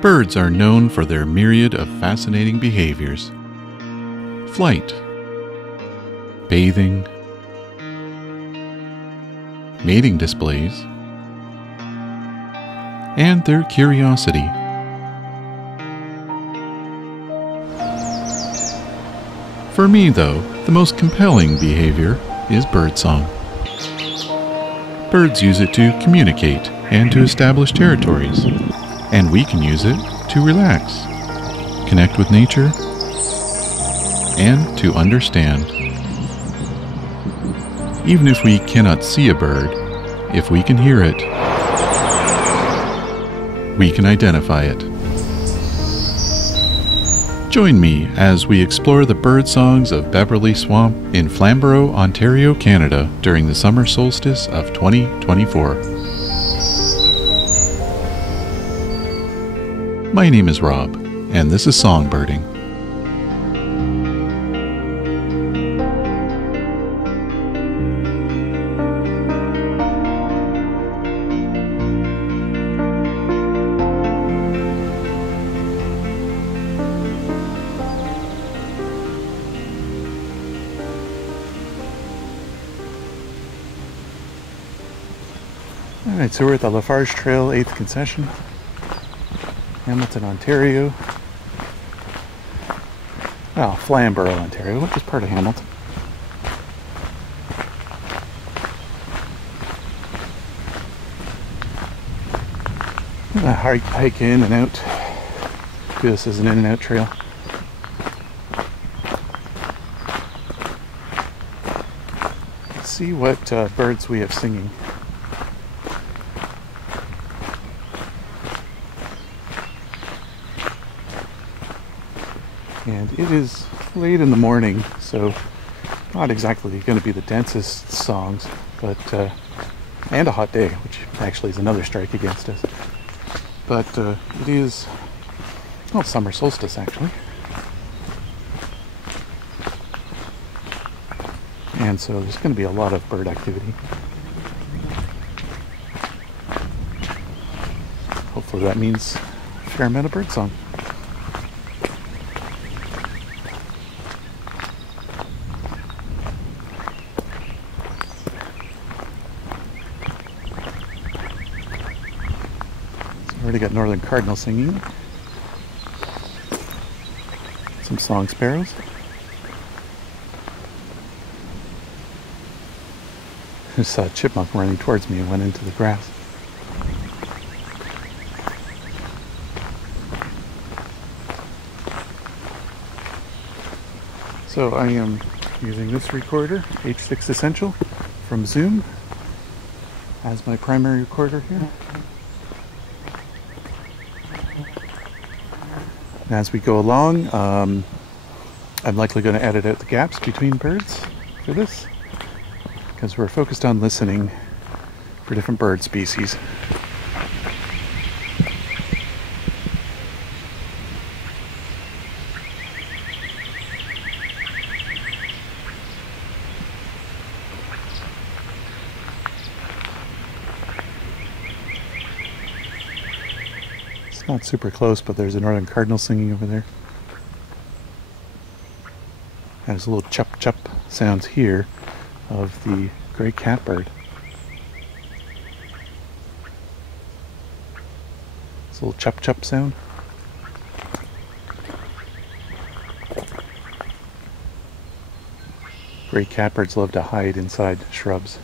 Birds are known for their myriad of fascinating behaviors. Flight, bathing, mating displays, and their curiosity. For me, though, the most compelling behavior is birdsong. Birds use it to communicate and to establish territories, and we can use it to relax, connect with nature, and to understand. Even if we cannot see a bird, if we can hear it, we can identify it. Join me as we explore the bird songs of Beverly Swamp in Flamborough, Ontario, Canada during the summer solstice of 2024. My name is Rob, and this is Songbirding. Alright, so we're at the Lafarge Trail 8th concession. Hamilton, Ontario. Well, Flamborough, Ontario, which is part of Hamilton. I'm gonna hike in and out. Do this as an in and out trail. Let's see what birds we have singing. And it is late in the morning, so not exactly going to be the densest songs, but and a hot day, which actually is another strike against us. But it is, well, summer solstice actually, and so there's going to be a lot of bird activity. Hopefully that means a fair amount of bird song. Already got northern cardinal singing. Some song sparrows. I saw a chipmunk running towards me and went into the grass. So I am using this recorder, H6 Essential from Zoom, as my primary recorder here. As we go along, I'm likely going to edit out the gaps between birds for this, because we're focused on listening for different bird species. Not super close, but there's a northern cardinal singing over there. There's a little chup chup sounds here of the gray catbird. It's a little chup chup sound. Gray catbirds love to hide inside shrubs.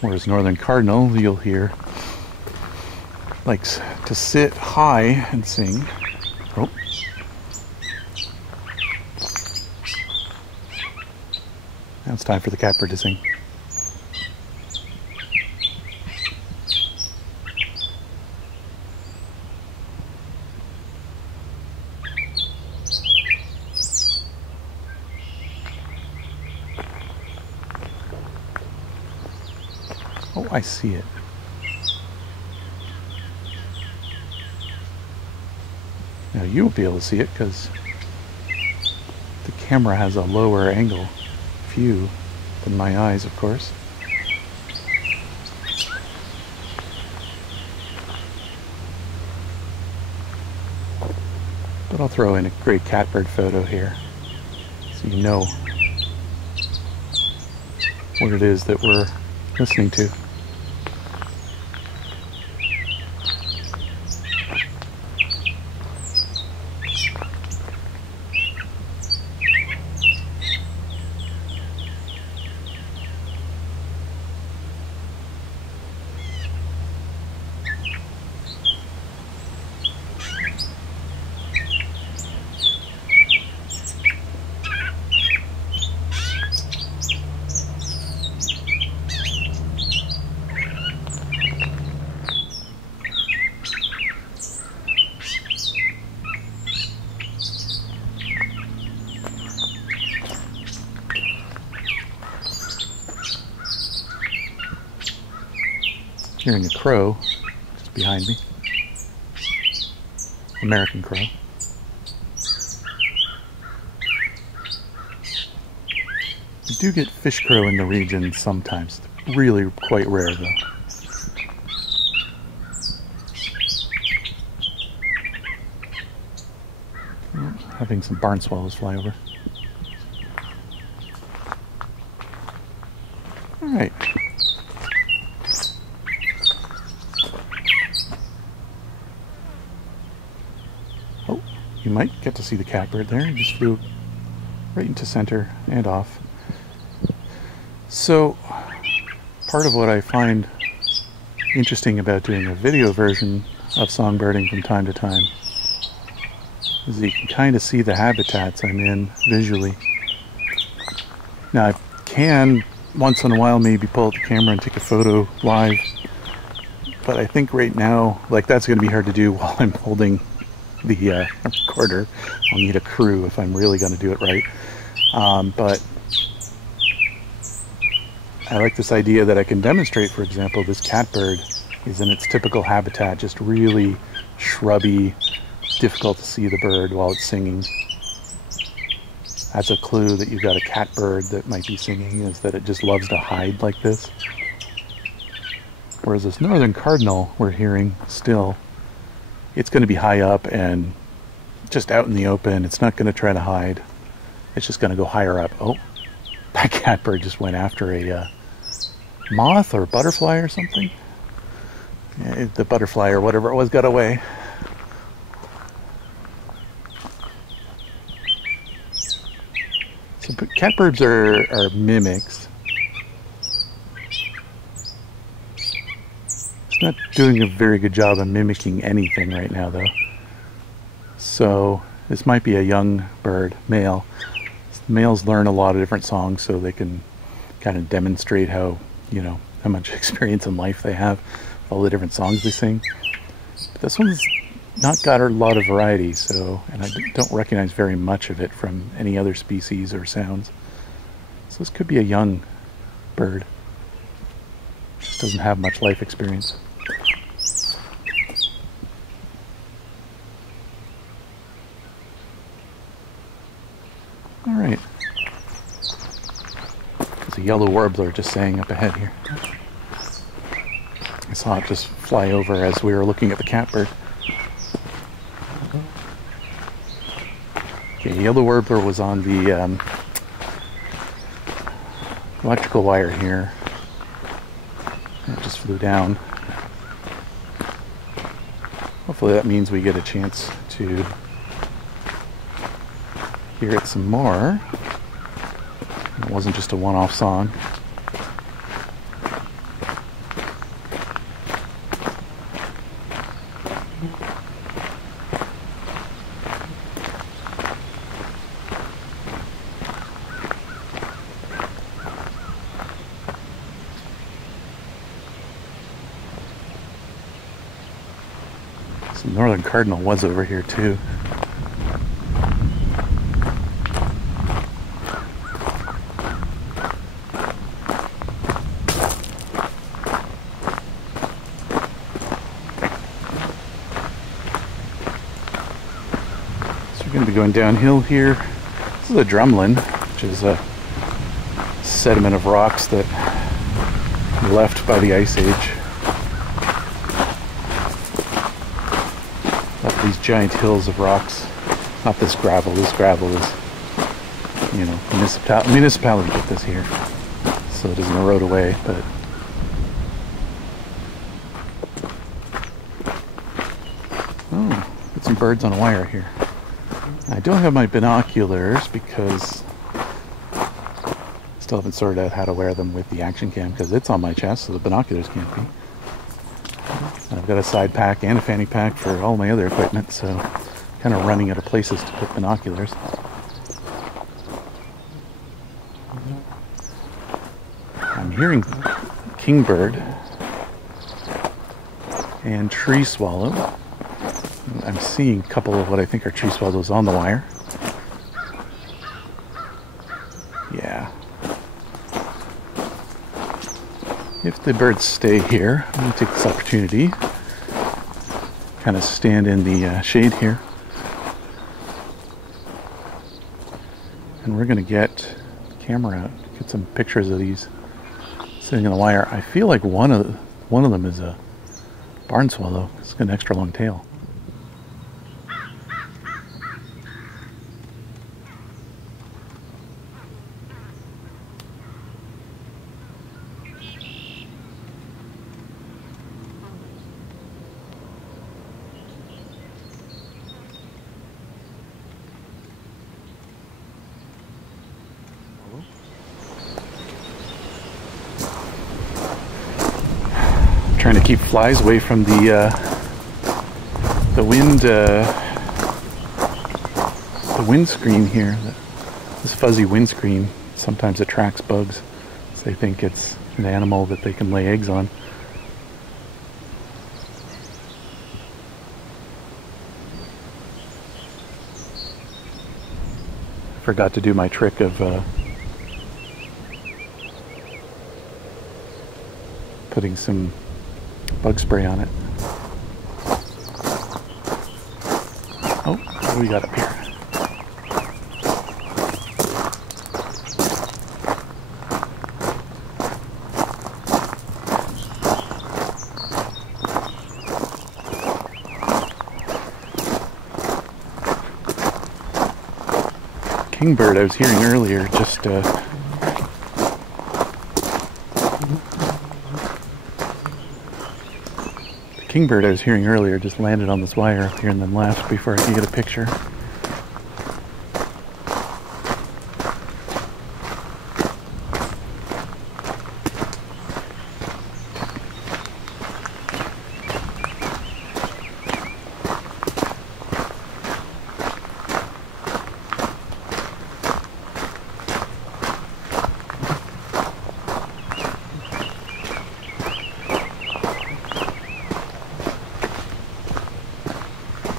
Whereas northern cardinal, you'll hear, likes to sit high and sing. Oh. Now it's time for the catbird to sing. Oh, I see it. Now you won't be able to see it because the camera has a lower angle view than my eyes, of course. But I'll throw in a Gray Catbird photo here so you know what it is that we're listening to. Hearing a crow just behind me. American crow. We do get fish crow in the region sometimes. Really quite rare though. Oh, having some barn swallows fly over. Alright. You might get to see the catbird there. He just flew right into center and off. So, part of what I find interesting about doing a video version of Songbirding from time to time is that you can kind of see the habitats I'm in visually. Now, I can once in a while maybe pull out the camera and take a photo live, but I think right now, like, that's going to be hard to do while I'm holding the recorder. I'll need a crew if I'm really going to do it right. But I like this idea that I can demonstrate, for example, this catbird is in its typical habitat, just really shrubby, difficult to see the bird while it's singing. That's a clue that you've got a catbird that might be singing, is that it just loves to hide like this. Whereas this northern cardinal we're hearing still, it's going to be high up and just out in the open. It's not going to try to hide. It's just going to go higher up. Oh, that catbird just went after a moth or butterfly or something. Yeah, the butterfly or whatever it was got away. So catbirds are mimics. Not doing a very good job of mimicking anything right now though. So this might be a young bird, male. Males learn a lot of different songs so they can kind of demonstrate how, you know, how much experience in life they have, all the different songs they sing. But this one's not got a lot of variety, so, and I don't recognize very much of it from any other species or sounds. So this could be a young bird. Just doesn't have much life experience. Alright. There's a yellow warbler just saying up ahead here. I saw it just fly over as we were looking at the catbird. Okay, yellow warbler was on the electrical wire here. It just flew down. Hopefully that means we get a chance to hear it some more. It wasn't just a one-off song. So northern cardinal was over here too. Going downhill here. This is a drumlin, which is a sediment of rocks that left by the Ice Age. Left these giant hills of rocks Not this gravel. This gravel is, you know, municipality put this here, so it doesn't erode away. But oh, got some birds on a wire here. I don't have my binoculars because I still haven't sorted out how to wear them with the action cam because it's on my chest, so the binoculars can't be. I've got a side pack and a fanny pack for all my other equipment, so kind of running out of places to put binoculars. I'm hearing kingbird and tree swallow. I'm seeing a couple of what I think are tree swallows on the wire. Yeah. If the birds stay here, I'm going to take this opportunity, kind of stand in the shade here, and we're going to get the camera out, get some pictures of these sitting on the wire. I feel like one of them is a barn swallow. It's got an extra long tail. Trying to keep flies away from the windscreen here. This fuzzy windscreen sometimes attracts bugs, so they think it's an animal that they can lay eggs on. I forgot to do my trick of putting some bug spray on it. Oh, what do we got up here? Kingbird I was hearing earlier just kingbird I was hearing earlier just landed on this wire up here and then left before I could get a picture.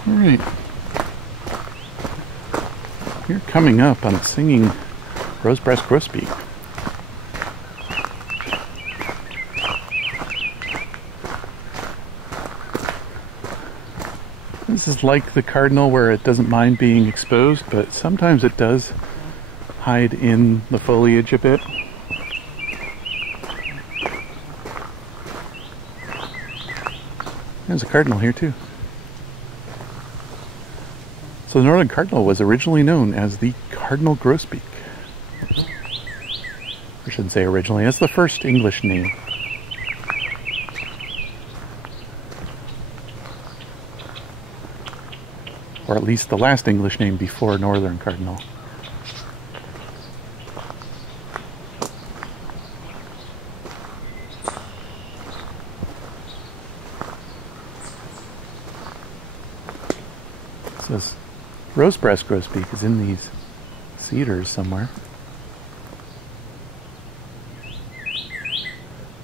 Alright, here coming up, I'm singing Rosebreast Grosbeak. This is like the Cardinal where it doesn't mind being exposed, but sometimes it does hide in the foliage a bit. There's a Cardinal here too. So the northern cardinal was originally known as the Cardinal Grosbeak. I shouldn't say originally, that's the first English name. Or at least the last English name before northern cardinal. It says Rosebreast Grosbeak is in these cedars somewhere.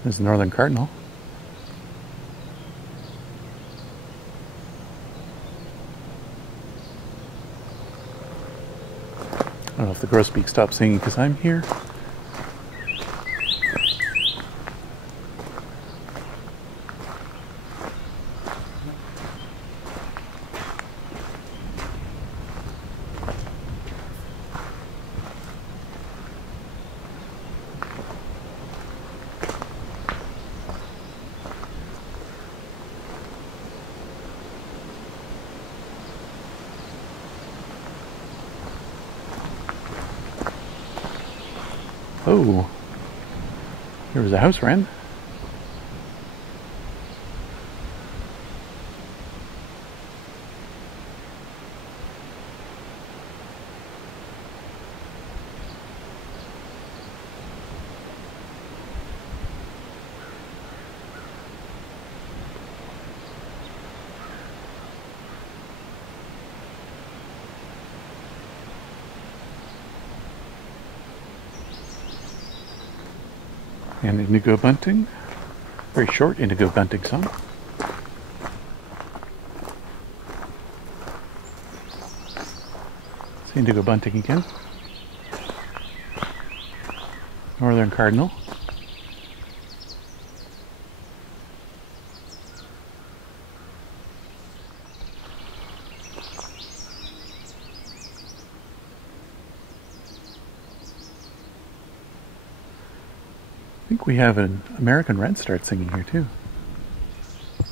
There's the northern cardinal. I don't know if the Grosbeak stopped singing because I'm here. Oh, there was a house wren. And Indigo Bunting, very short Indigo Bunting song. It's Indigo Bunting again. Northern Cardinal. I think we have an American redstart singing here too. I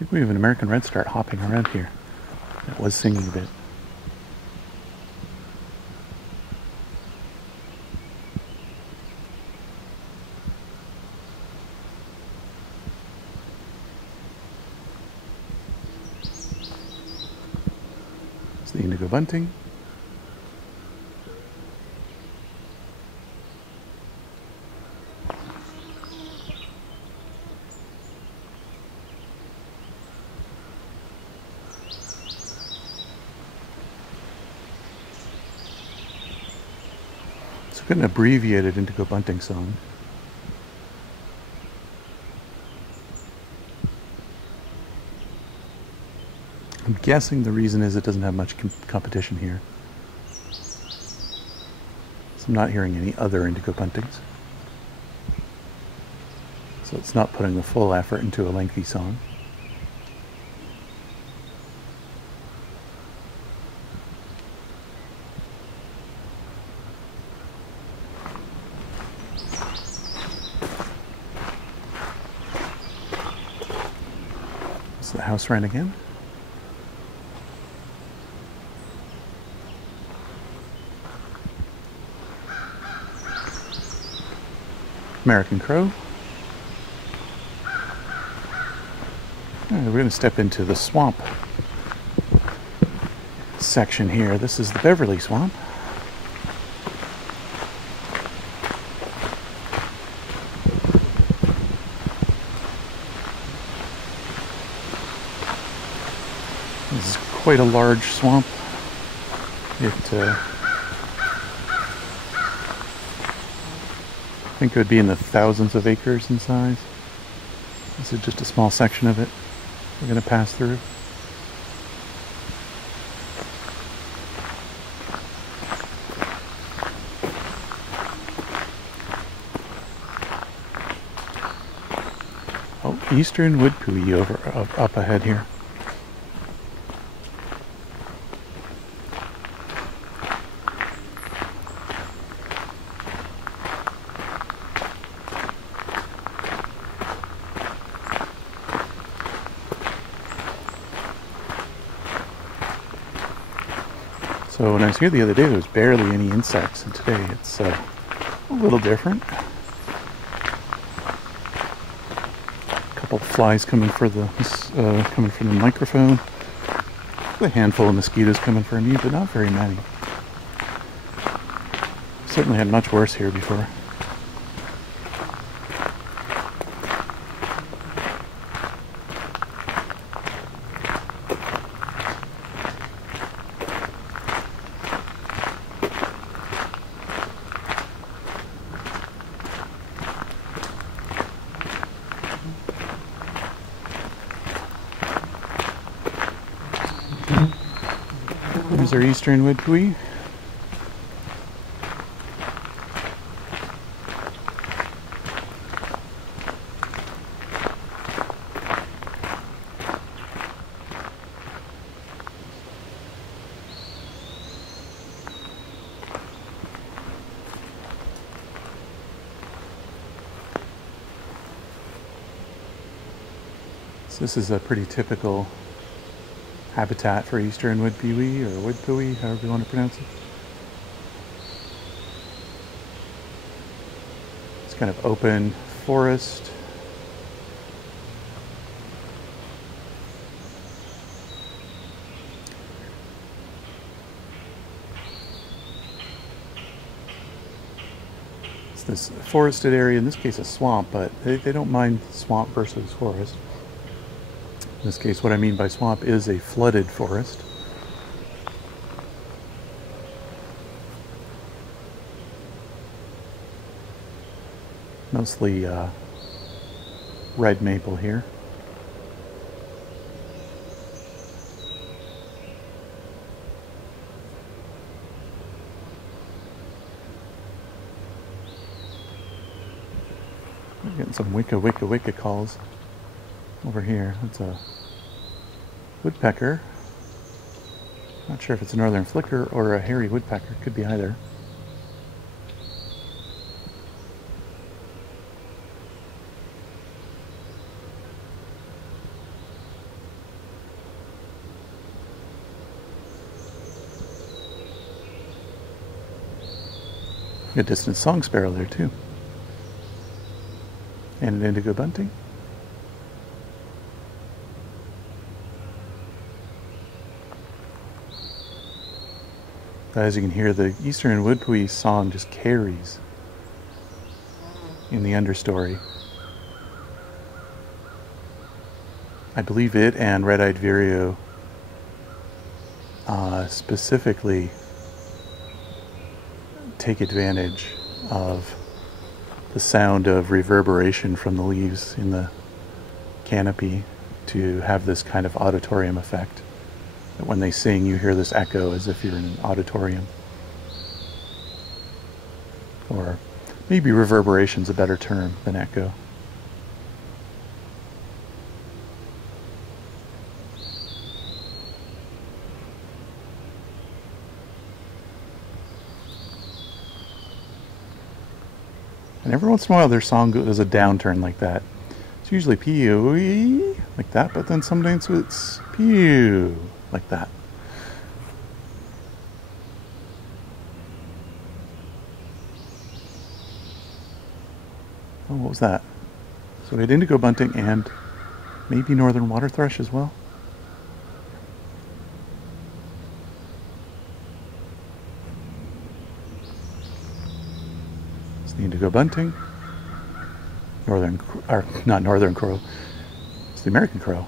think we have an American redstart hopping around here that was singing a bit. It's the Indigo Bunting. It's an abbreviated Indigo Bunting song. I'm guessing the reason is it doesn't have much competition here. So I'm not hearing any other Indigo Buntings. So it's not putting the full effort into a lengthy song. The house wren again. American crow. We're going to step into the swamp section here. This is the Beverly Swamp. This is quite a large swamp. I think it would be in the thousands of acres in size. This is just a small section of it we're going to pass through. Oh, eastern Wood-Pewee up ahead here. So when I was here the other day, there was barely any insects, and today it's a little different. A couple of flies coming from the microphone. A handful of mosquitoes coming for me, but not very many. Certainly had much worse here before. Here's our eastern Wood-Pewee. So this is a pretty typical habitat for eastern Wood-Pewee, or Wood-Pewee, however you want to pronounce it. It's kind of open forest. It's this forested area, in this case a swamp, but they don't mind swamp versus forest. In this case, what I mean by swamp is a flooded forest. Mostly red maple here. I'm getting some wicka wicka wicka calls over here. That's a woodpecker. Not sure if it's a northern flicker or a hairy woodpecker. Could be either. A distant song sparrow there too. And an indigo bunting. As you can hear, the eastern Wood-Pewee song just carries in the understory. I believe it and red-eyed vireo specifically take advantage of the sound of reverberation from the leaves in the canopy to have this kind of auditorium effect. That when they sing, you hear this echo as if you're in an auditorium. Or maybe reverberation's a better term than echo. And every once in a while their song does a downturn like that. It's usually pew like that, but then sometimes it's pew like that. Oh, what was that? So we had indigo bunting and maybe northern waterthrush as well. The indigo bunting, not northern crow, it's the American crow.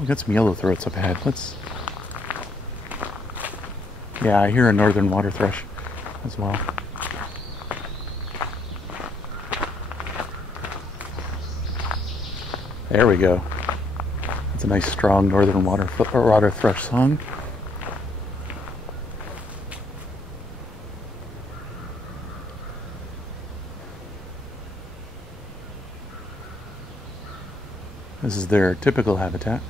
We got some yellowthroats up ahead. Yeah, I hear a northern waterthrush as well. There we go. That's a nice strong northern waterthrush song. This is their typical habitat.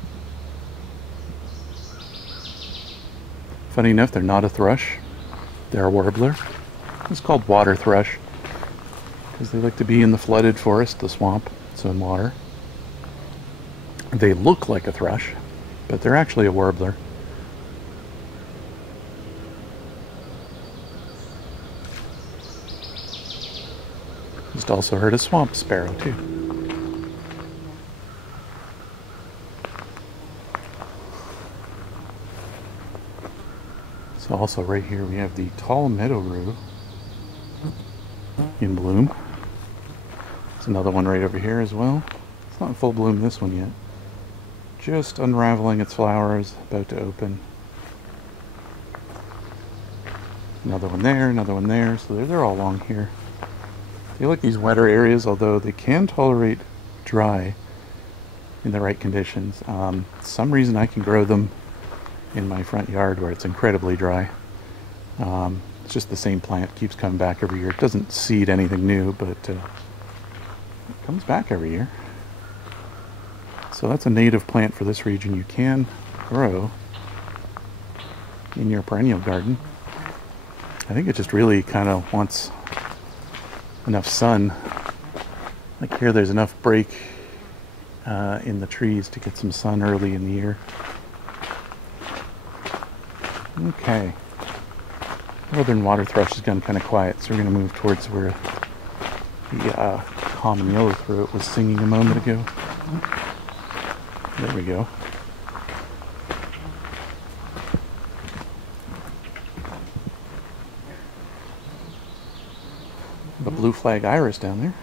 Funny enough, they're not a thrush. They're a warbler. It's called waterthrush because they like to be in the flooded forest, the swamp, so in water. They look like a thrush, but they're actually a warbler. Just also heard a swamp sparrow too. So also right here we have the tall meadow rue in bloom. There's another one right over here as well. It's not in full bloom, this one yet. Just unraveling its flowers, about to open. Another one there, so they're all along here. They like these wetter areas, although they can tolerate dry in the right conditions. Some reason I can grow them in my front yard where it's incredibly dry. It's just the same plant, keeps coming back every year. It doesn't seed anything new, but it comes back every year. So that's a native plant for this region. You can grow in your perennial garden. I think it just really kind of wants enough sun. Like here, there's enough break in the trees to get some sun early in the year. Okay. Northern waterthrush has gone kind of quiet, so we're going to move towards where the common yellowthroat was singing a moment ago. There we go. The blue flag iris down there.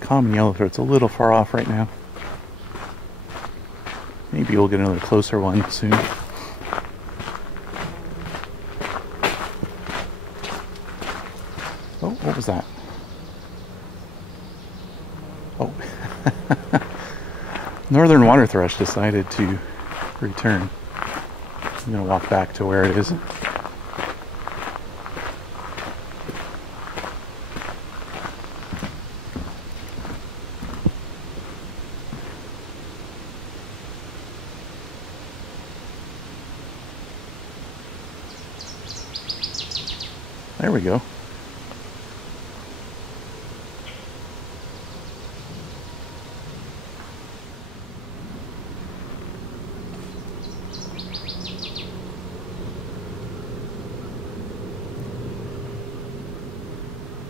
Common yellowthroat's a little far off right now. Maybe we'll get another closer one soon. Oh, what was that? Oh. Northern waterthrush decided to return. I'm going to walk back to where it is. There we go.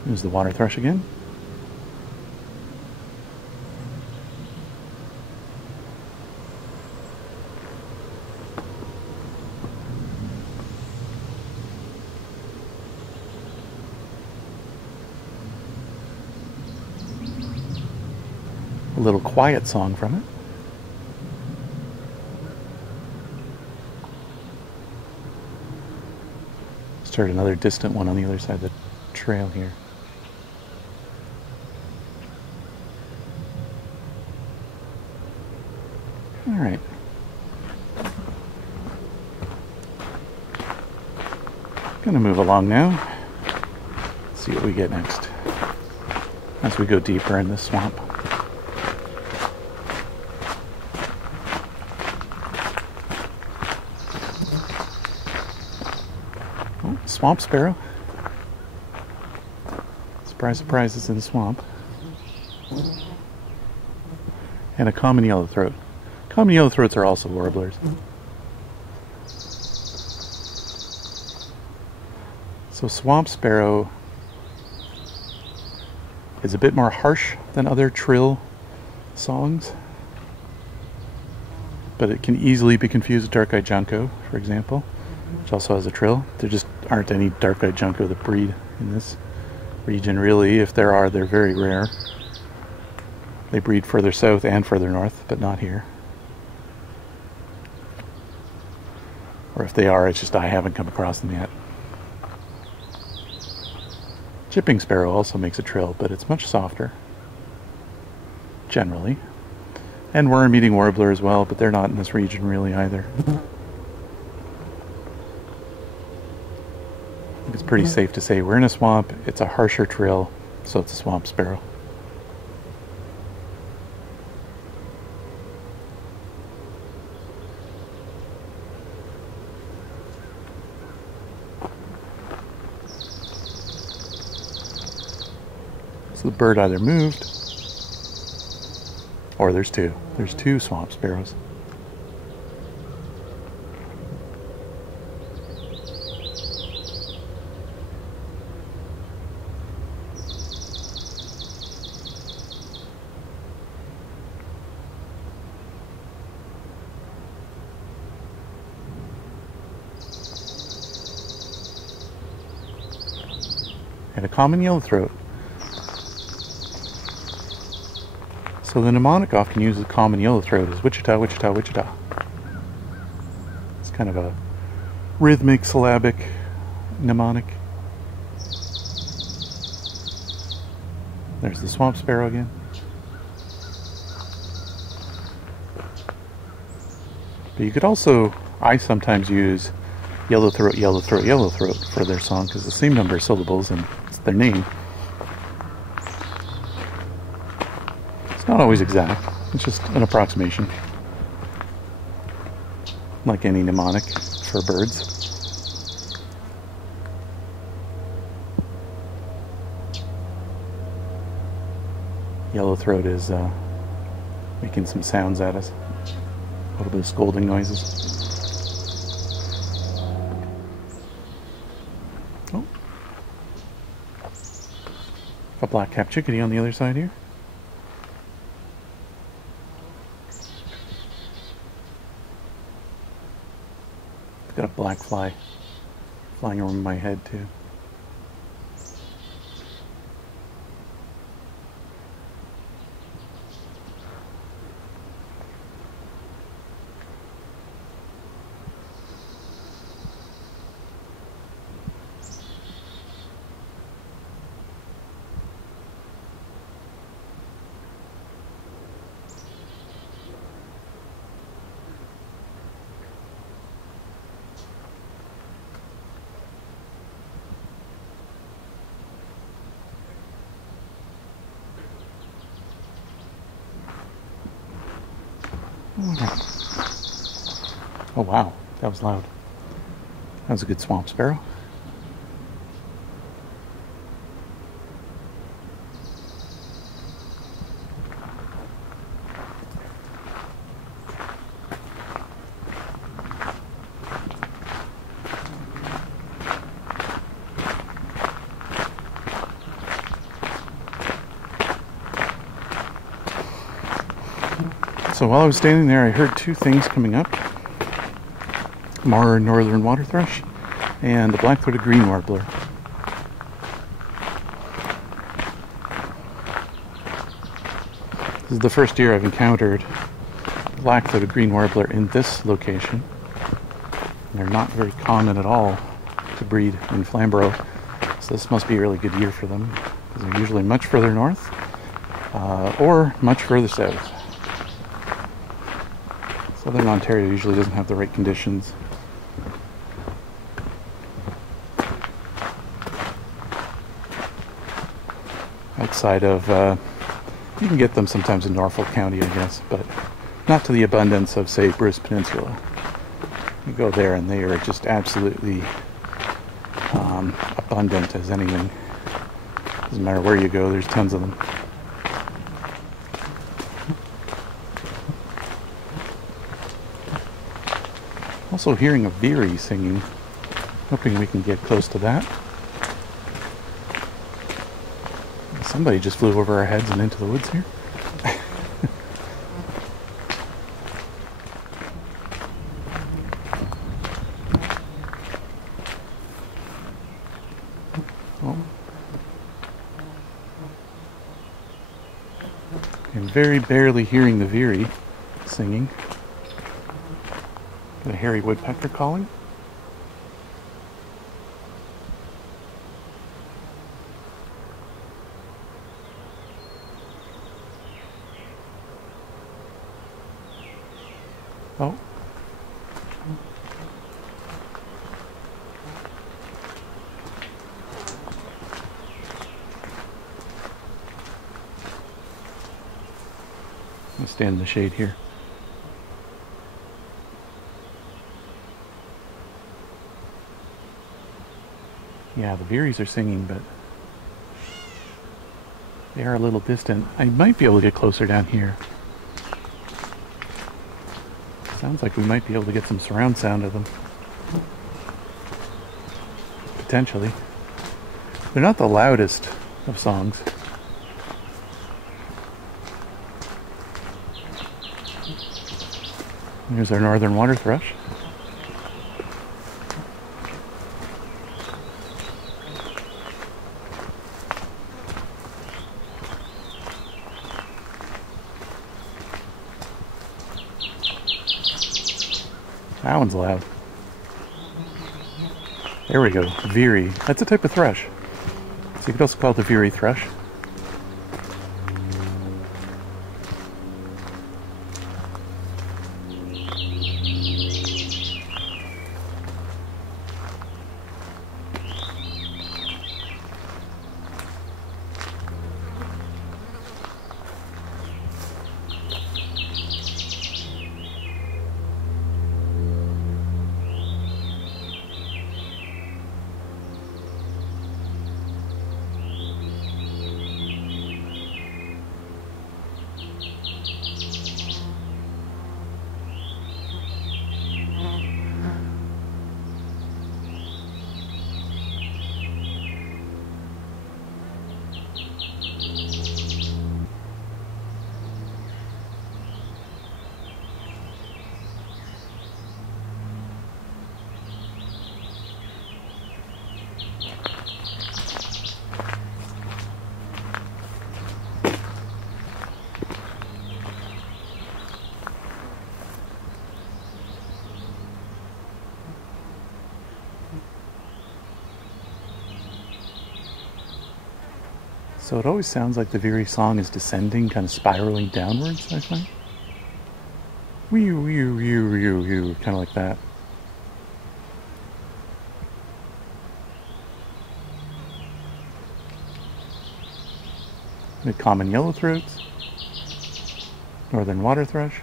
There's the waterthrush again. A little quiet song from it. Start another distant one on the other side of the trail here. All right. Gonna move along now. See what we get next as we go deeper in this swamp. Swamp sparrow. Surprise, surprise, it's in the swamp. And a common yellowthroat. Common yellowthroats are also warblers. So swamp sparrow is a bit more harsh than other trill songs, but it can easily be confused with dark-eyed junco, for example, which also has a trill. There just aren't any dark-eyed junco that breed in this region, really. If there are, they're very rare. They breed further south and further north, but not here. Or if they are, it's just I haven't come across them yet. Chipping sparrow also makes a trill, but it's much softer, generally. And worm-eating warbler as well, but they're not in this region really either. It's pretty safe to say we're in a swamp, it's a harsher trill, so it's a swamp sparrow. So the bird either moved, or there's two. There's two swamp sparrows. And a common yellowthroat. So the mnemonic often uses common yellowthroat as Wichita, Wichita, Wichita. It's kind of a rhythmic, syllabic mnemonic. There's the swamp sparrow again. But you could also, I sometimes use Yellowthroat, Yellowthroat, Yellowthroat for their song, because the same number of syllables and it's their name. It's not always exact, it's just an approximation. Like any mnemonic for birds. Yellowthroat is making some sounds at us. A little bit of scolding noises. Oh. A black-capped chickadee on the other side here. Got a black fly flying over my head too. Oh wow, that was loud. That was a good swamp sparrow. So while I was standing there, I heard two things coming up. More northern waterthrush and the black-throated green warbler. This is the first year I've encountered black-throated green warbler in this location. They're not very common at all to breed in Flamborough, so this must be a really good year for them, because they're usually much further north or much further south. Southern Ontario usually doesn't have the right conditions. Outside of, you can get them sometimes in Norfolk County, I guess, but not to the abundance of, say, Bruce Peninsula. You go there and they are just absolutely abundant as anything. Doesn't matter where you go, there's tons of them. Also hearing a Veery singing, hoping we can get close to that. Somebody just flew over our heads and into the woods here. Oh. I'm very barely hearing the Veery singing. The hairy woodpecker calling. Oh. I'll stand in the shade here. Yeah, the Veeries are singing, but they are a little distant. I might be able to get closer down here. Sounds like we might be able to get some surround sound of them. Potentially. They're not the loudest of songs. Here's our northern waterthrush. That one's loud. There we go, Veery. That's a type of thrush. So you could also call it the Veery thrush. So it always sounds like the Veery song is descending, kind of spiraling downwards, I find. Wee wee wee wee wee, kind of like that. The common yellowthroats, northern waterthrush.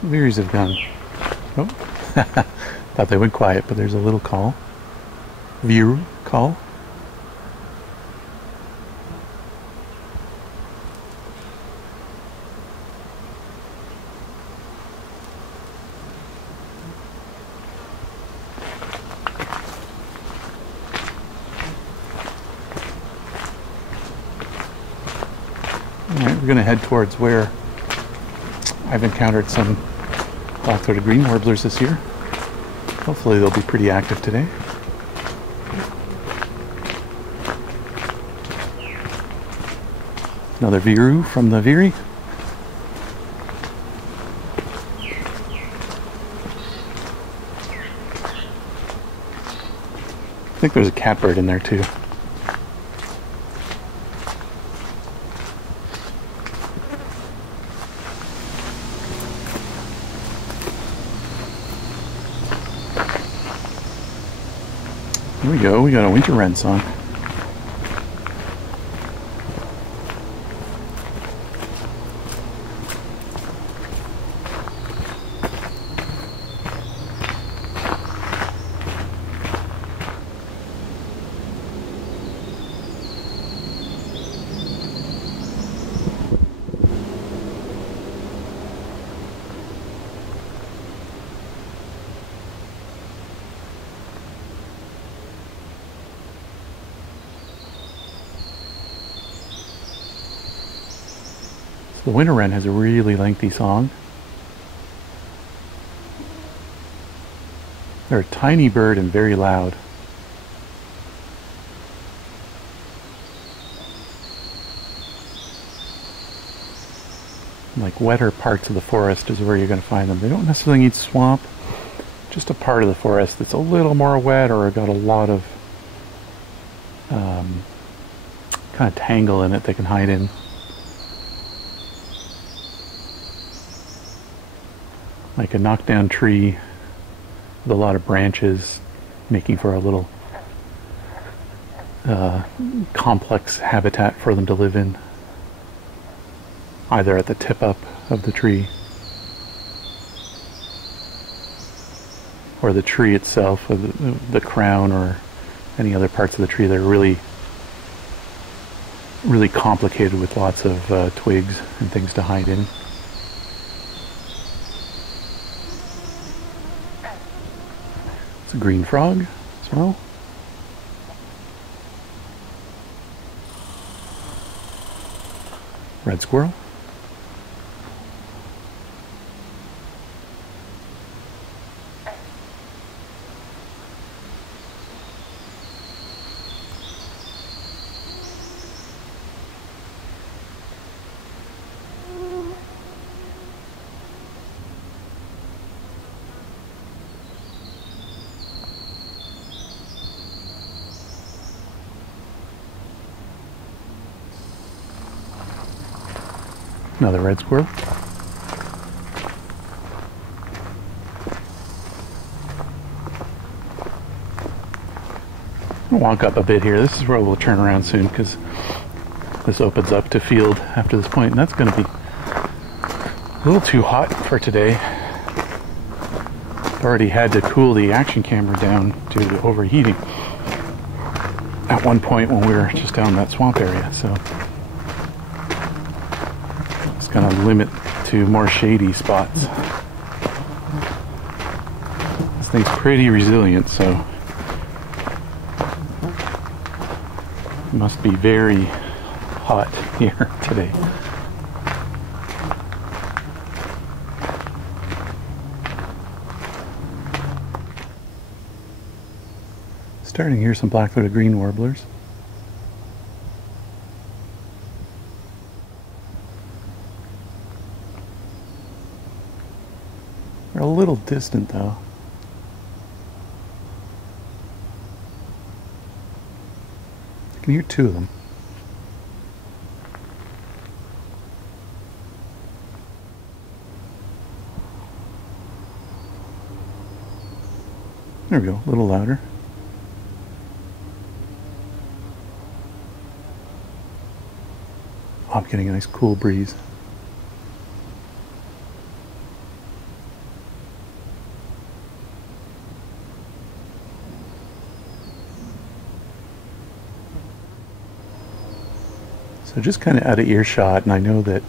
The Veerys have gone. Oh, thought they went quiet, but there's a little call. Veery call. Alright, we're going to head towards where I've encountered some black-throated green warblers this year. Hopefully they'll be pretty active today. Another Veery from the Veery. I think there's a catbird in there too. Here we go, we got a winter wren song. The winter wren has a really lengthy song. They're a tiny bird and very loud. Like wetter parts of the forest is where you're going to find them. They don't necessarily need swamp, just a part of the forest that's a little more wet or got a lot of kind of tangle in it they can hide in. Like a knockdown tree with a lot of branches making for a little complex habitat for them to live in, either at the tip up of the tree or the tree itself, or the crown, or any other parts of the tree that are really complicated with lots of twigs and things to hide in. A green frog as well. Red squirrel. Another red squirrel. I'll walk up a bit here. This is where we'll turn around soon because this opens up to field after this point, and that's going to be a little too hot for today. Already had to cool the action camera down due to overheating at one point when we were just down in that swamp area, so going to limit to more shady spots. This thing's pretty resilient, so it must be very hot here today. Starting to hear some black-throated green warblers. They're a little distant though. I can hear two of them. There we go, a little louder. Oh, I'm getting a nice cool breeze. So just kind of out of earshot, and I know that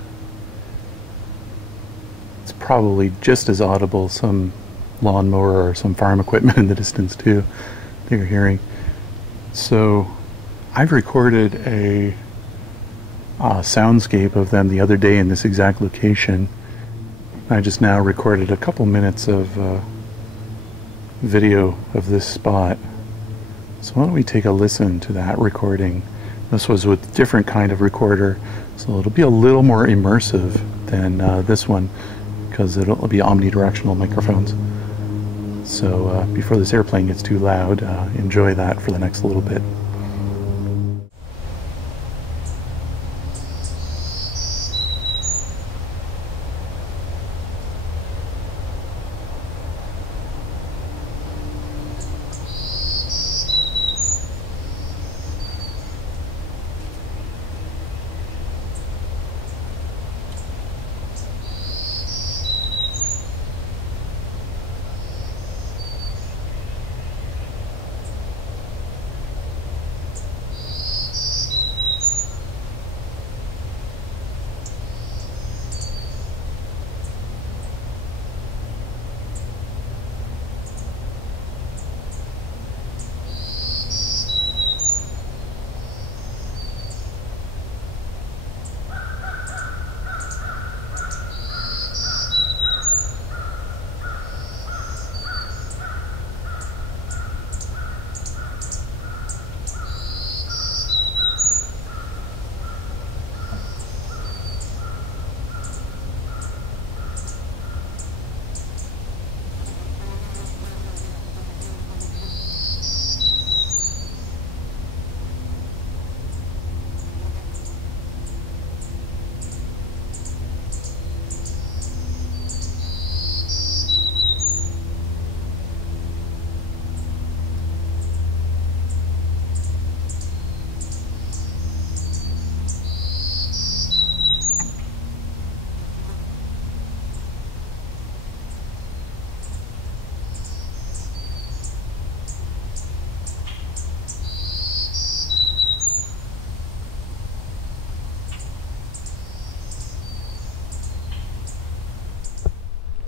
it's probably just as audible, some lawnmower or some farm equipment in the distance too that you're hearing. So I've recorded a soundscape of them the other day in this exact location. I just now recorded a couple minutes of video of this spot. So why don't we take a listen to that recording. This was with a different kind of recorder, so it'll be a little more immersive than this one, because it'll be omnidirectional microphones. So before this airplane gets too loud, enjoy that for the next little bit.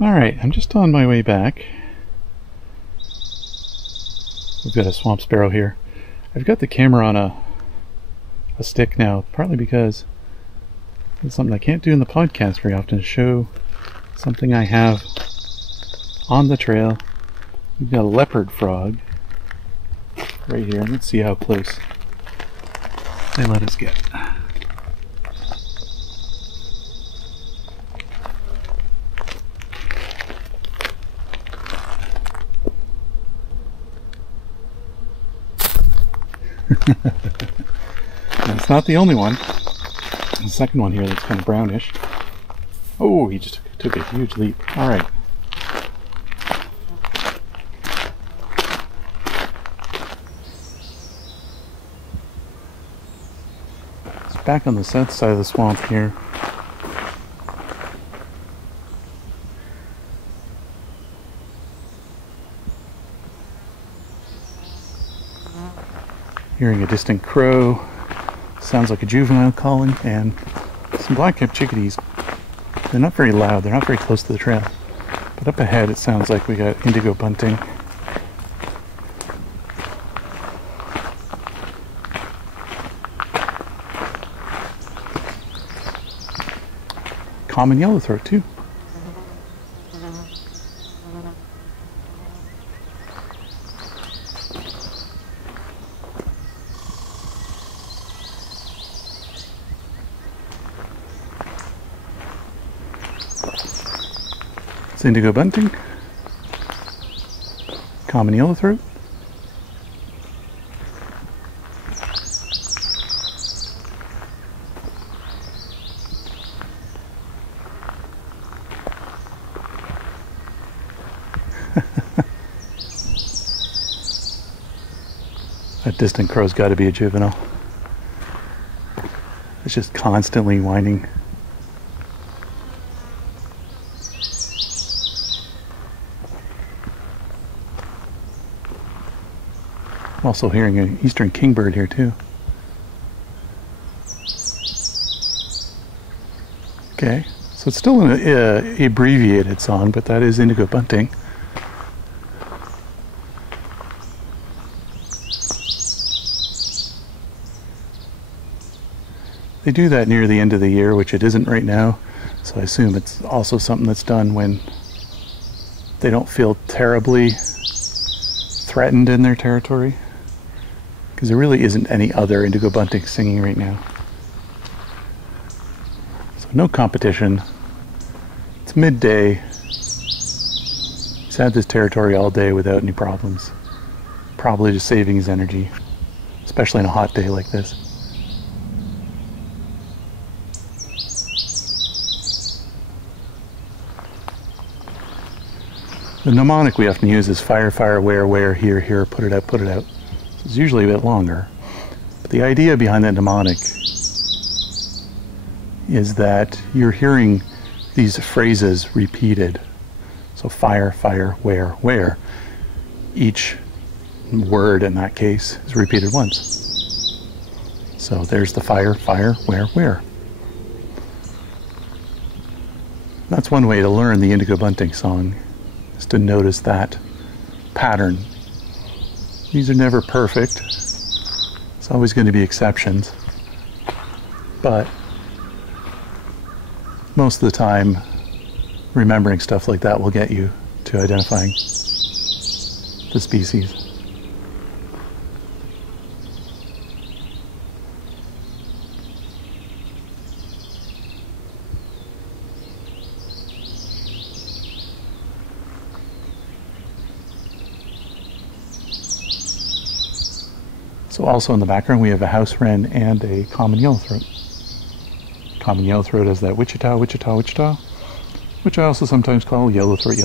Alright, I'm just on my way back. We've got a swamp sparrow here. I've got the camera on a stick now, partly because it's something I can't do in the podcast very often, to show something I have on the trail. We've got a leopard frog right here. Let's see how close they let us get. It's not the only one. The second one here that's kind of brownish. Oh, he just took a huge leap. Alright. It's back on the south side of the swamp here. Hearing a distant crow, sounds like a juvenile calling, and some black-capped chickadees. They're not very loud, they're not very close to the trail. But up ahead it sounds like we got Indigo Bunting. Common Yellowthroat too. That's Indigo Bunting, common Yellowthroat, that distant crow's got to be a juvenile. It's just constantly whining. I'm also hearing an eastern kingbird here too. Okay, so it's still an abbreviated song, but that is Indigo Bunting. They do that near the end of the year, which it isn't right now, so I assume it's also something that's done when they don't feel terribly threatened in their territory, because there really isn't any other Indigo Bunting singing right now. So no competition. It's midday. He's had this territory all day without any problems. Probably just saving his energy, especially on a hot day like this. The mnemonic we often use is fire, fire, where, here, here, put it out, put it out. So it's usually a bit longer. But the idea behind that mnemonic is that you're hearing these phrases repeated. So fire, fire, where. Each word in that case is repeated once. So there's the fire, fire, where. That's one way to learn the Indigo Bunting song, is to notice that pattern. These are never perfect. It's always going to be exceptions. But most of the time, remembering stuff like that will get you to identifying the species. So also in the background we have a house wren and a common yellowthroat. Common yellowthroat is that Wichita, which I also sometimes call yellowthroat.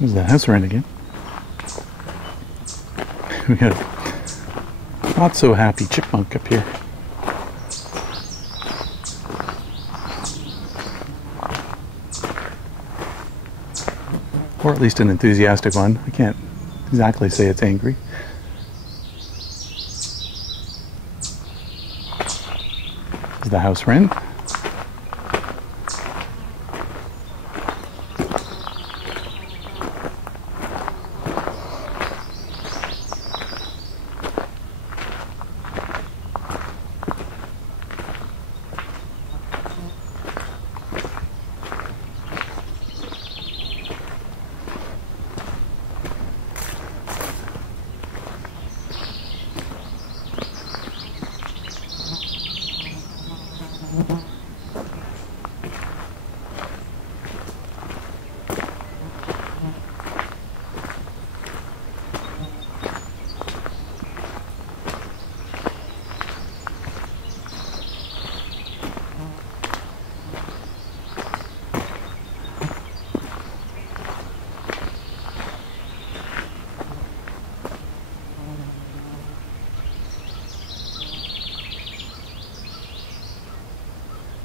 There's the house wren again. We got a not so happy chipmunk up here. Or at least an enthusiastic one. I can't exactly say it's angry. This is the house wren.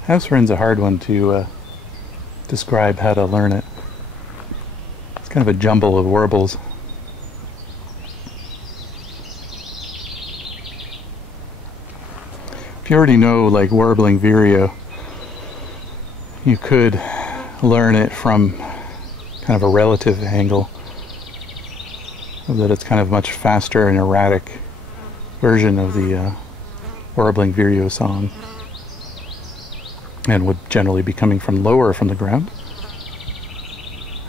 House wren's a hard one to describe how to learn it. It's kind of a jumble of warbles. If you already know, like, warbling vireo, you could learn it from kind of a relative angle, that it's kind of much faster and erratic version of the warbling vireo song, and would generally be coming from lower from the ground.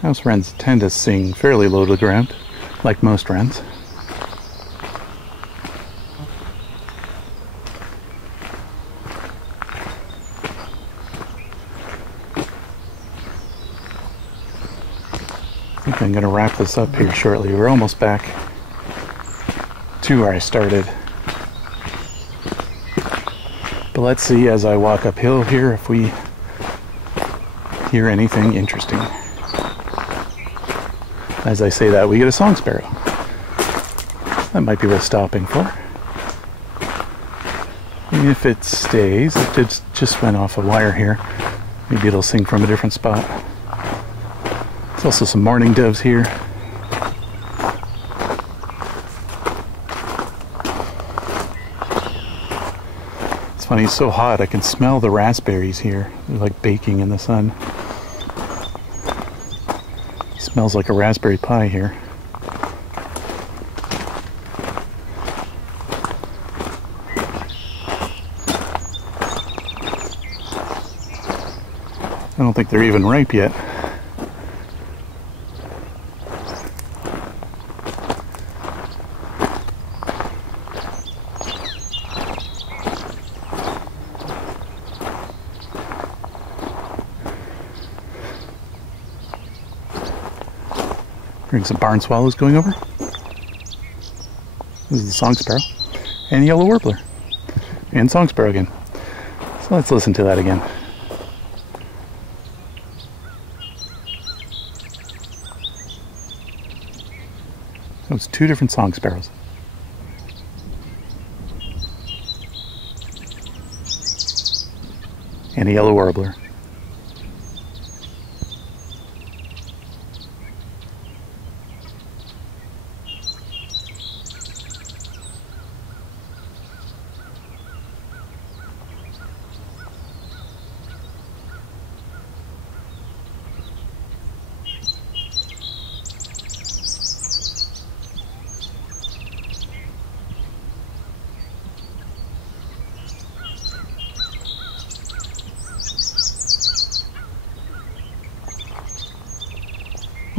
House wrens tend to sing fairly low to the ground, like most wrens. I think I'm going to wrap this up here shortly. We're almost back to where I started. But let's see as I walk uphill here if we hear anything interesting. As I say that, we get a song sparrow. That might be worth stopping for. And if it stays, it just went off a wire here. Maybe it'll sing from a different spot. There's also some mourning doves here. Funny, it's so hot I can smell the raspberries here. They're like baking in the sun. It smells like a raspberry pie here. I don't think they're even ripe yet. Hearing some barn swallows going over. This is the song sparrow and yellow warbler and song sparrow again. So let's listen to that again. So it's two different song sparrows. And a yellow warbler.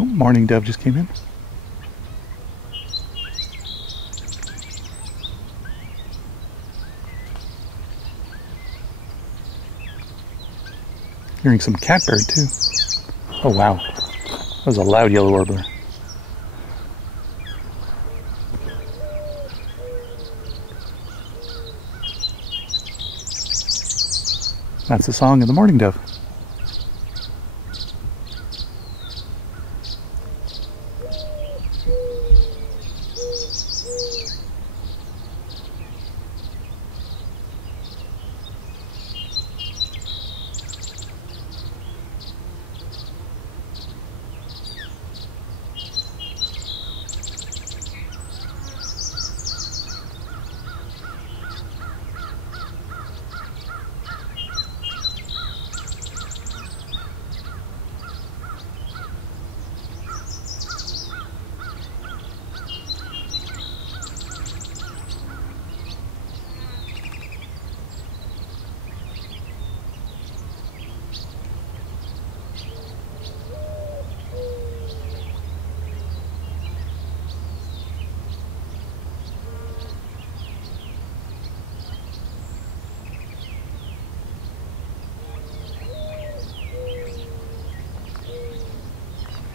Oh, mourning dove just came in. Hearing some catbird too. Oh wow, that was a loud yellow warbler. That's the song of the mourning dove.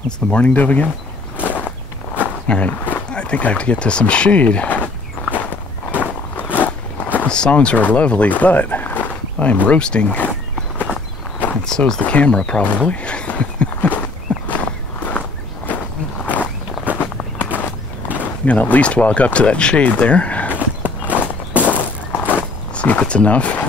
What's the mourning dove again? Alright, I think I have to get to some shade. The songs are lovely, but I am roasting. And so's the camera, probably. I'm gonna at least walk up to that shade there. See if it's enough.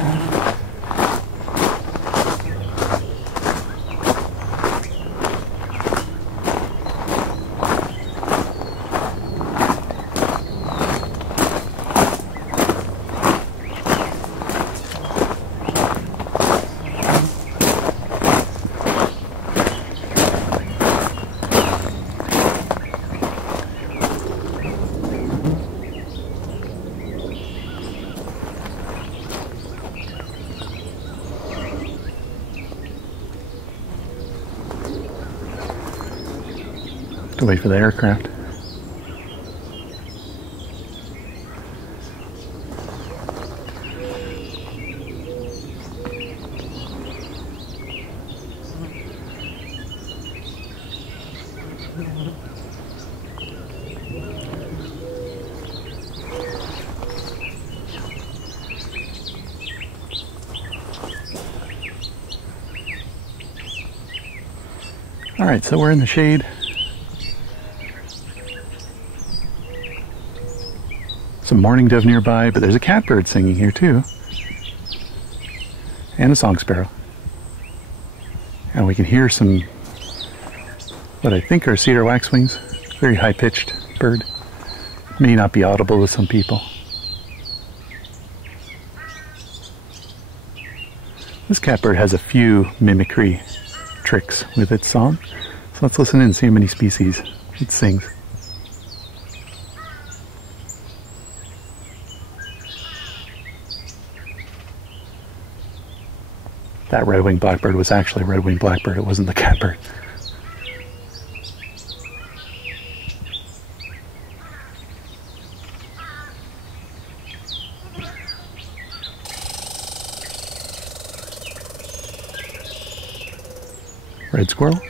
To wait for the aircraft. All right, so we're in the shade. Some mourning dove nearby, but there's a catbird singing here too. And a song sparrow. And we can hear some, what I think are cedar waxwings. Very high-pitched bird. May not be audible to some people. This catbird has a few mimicry tricks with its song. So let's listen in and see how many species it sings. That red-winged blackbird was actually a red-winged blackbird. It wasn't the catbird. Red squirrel.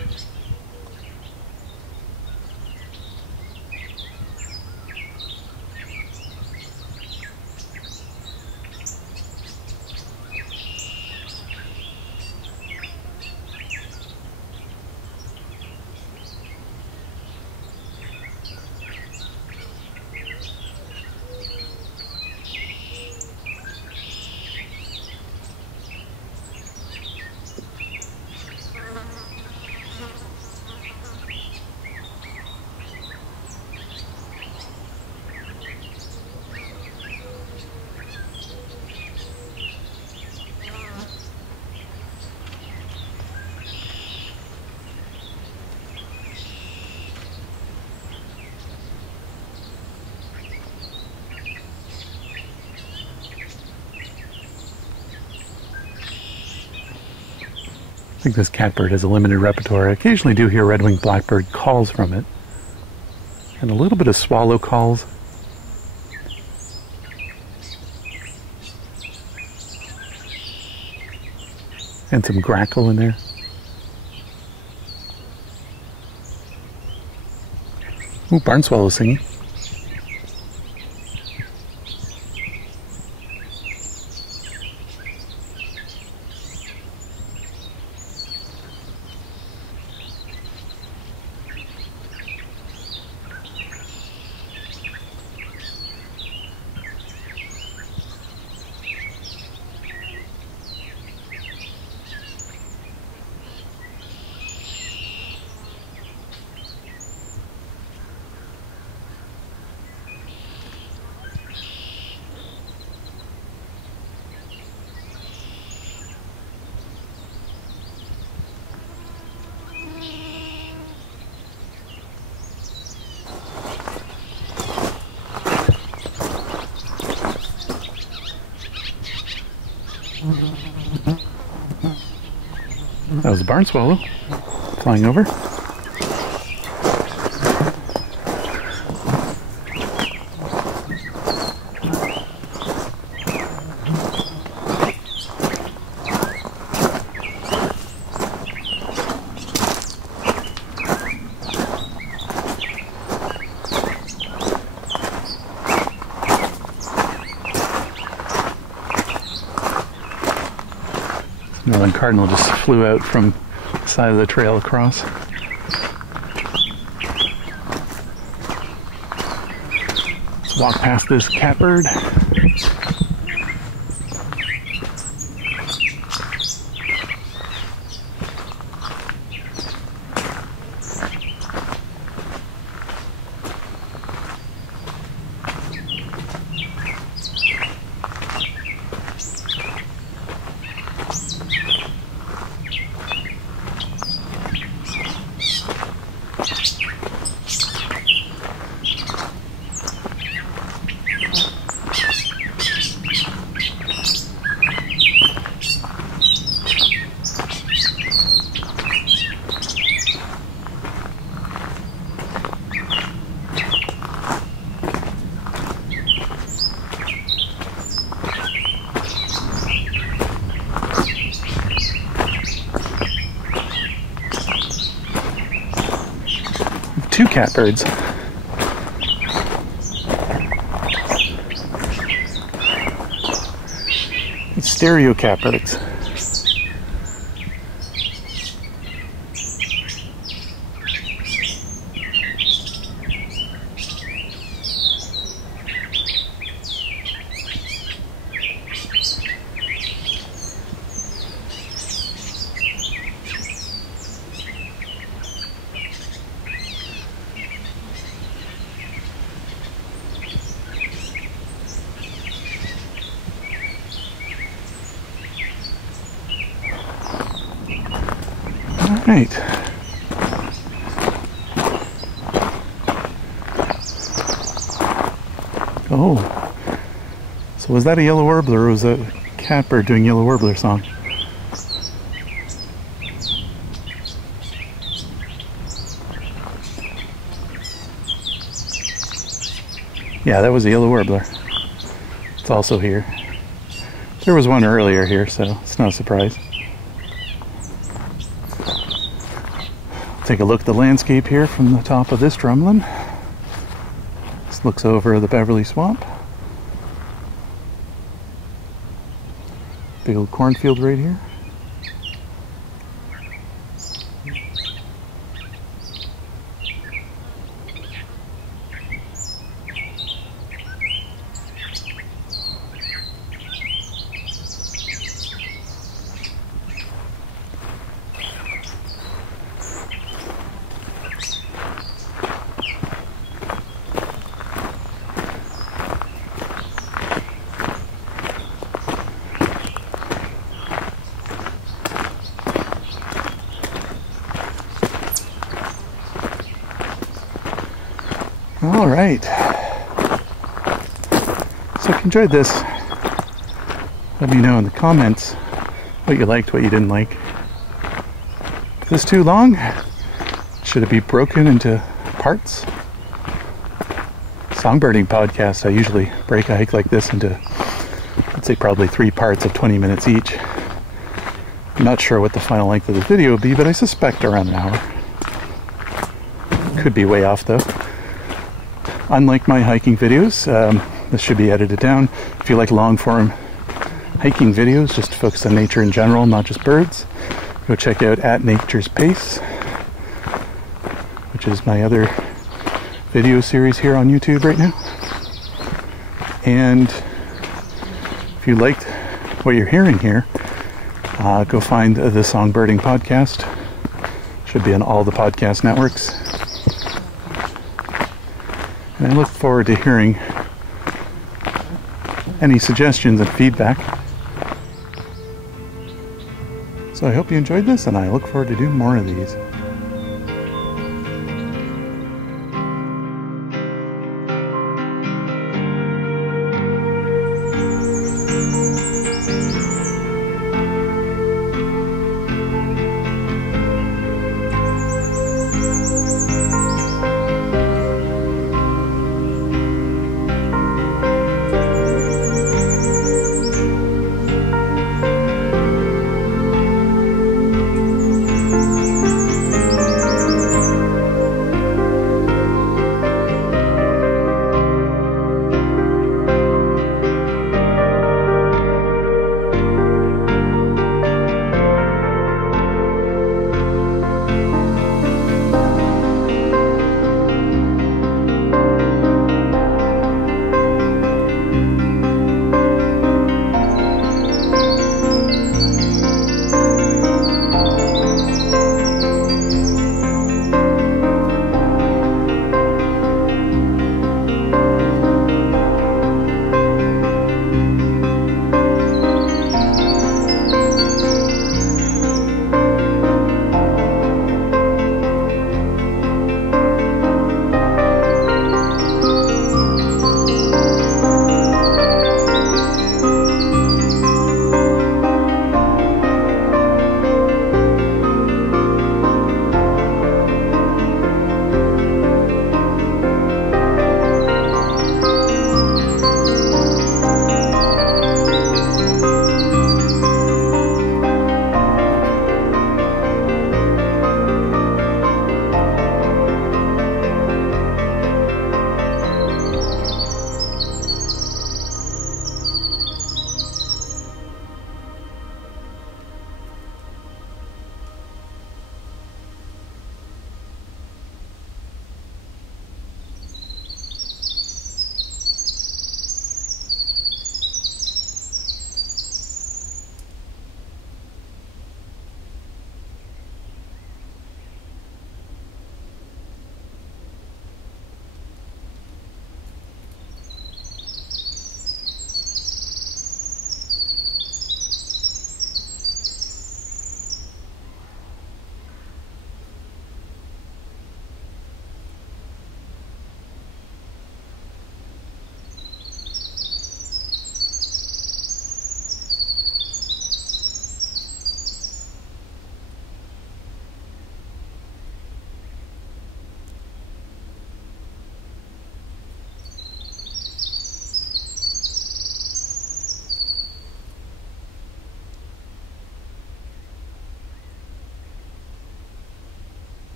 I think this catbird has a limited repertoire. I occasionally do hear red-winged blackbird calls from it. And a little bit of swallow calls. And some grackle in there. Ooh, barn swallow singing. That was a barn swallow flying over. Northern Cardinal just flew out from the side of the trail across. Let's walk past this catbird. Two catbirds. It's stereo catbirds. Right. Oh. So was that a yellow warbler or was that a catbird doing yellow warbler song? Yeah, that was a yellow warbler. It's also here. There was one earlier here, so it's no surprise. Take a look at the landscape here from the top of this drumlin. This looks over the Beverly Swamp. Big old cornfield right here. All right. So if you enjoyed this, let me know in the comments what you liked, what you didn't like. Is this too long? Should it be broken into parts? Songbirding Podcast, I usually break a hike like this into, I'd say probably 3 parts of 20 minutes each. I'm not sure what the final length of this video will be, but I suspect around an hour. Could be way off though. Unlike my hiking videos, this should be edited down. If you like long-form hiking videos, just to focus on nature in general, not just birds, go check out At Nature's Pace, which is my other video series here on YouTube right now. And if you liked what you're hearing here, go find the Songbirding Podcast. Should be on all the podcast networks. And I look forward to hearing any suggestions and feedback. So I hope you enjoyed this, and I look forward to doing more of these.